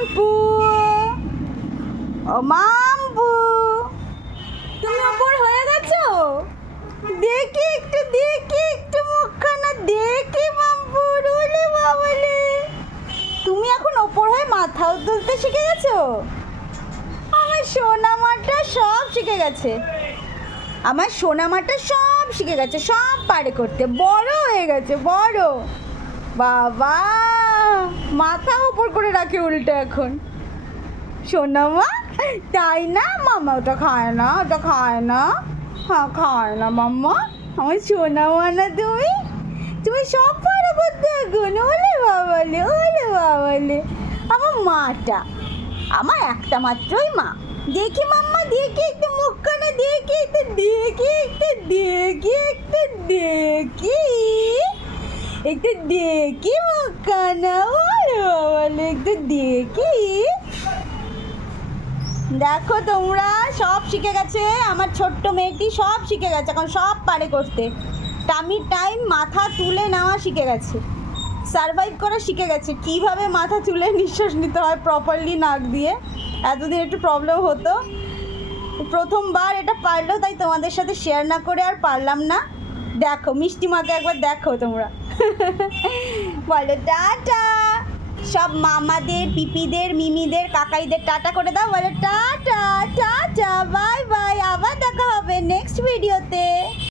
মাম্পু, ও মাম্পু, তুমি ওপর হয়ে গেছো? দেখি একটু মুখখানা দেখি মাম্পু। ওলে বাবালে, তুমি এখন ওপর হয়ে মাথাও তুলতে শিখে গেছো? আমার সোনামাটা সব শিখে গেছে, আমার সোনামাটা সব শিখে গেছে, সব পারে করতে, বড় হয়ে গেছে, বড়। বাবা, মাথা উপর করে রাখে উল্টে এখন সোনামা। তাই না মামা? ওটা খায় না, ওটা খায় না। হ্যাঁ, খায় না মাম্মা। আমার সোনামা না তুমি, তুমি সব পারো করতে এখন। ওলে বাবালে, ওলে বাবালে, আমার মাটা, আমার একটা মাত্রই মা। দেখি মাম্মা, দেখি একটু মুখখানা দেখি, একটু দেখি, একটু দেখি, একটু দেখি, একটু দেখি মুখখানা। ওরে বাবালে, একটু দেখি। দেখো তোমরা, সব শিখে গেছে আমার ছোট্ট মেয়েটি, সব শিখে গেছে এখন, সব পারে করতে। টামি টাইম মাথা তুলে নেওয়া শিখে গেছে, সারভাইভ করা শিখে গেছে, কিভাবে মাথা তুলে নিঃশ্বাস নিতে হয় প্রপারলি নাক দিয়ে। এতদিন একটু প্রবলেম হতো, প্রথমবার এটা পারলো, তাই তোমাদের সাথে শেয়ার না করে আর পারলাম না। দেখো মিষ্টি মাকে একবার দেখো তোমরা। বলো টাটা সব মামাদের, পিপিদের, মিমিদের, কাকাইদের টাটা করে দাও। বলো টাটা, টাটা, বাই বাই, আবার দেখা হবে নেক্সট ভিডিওতে।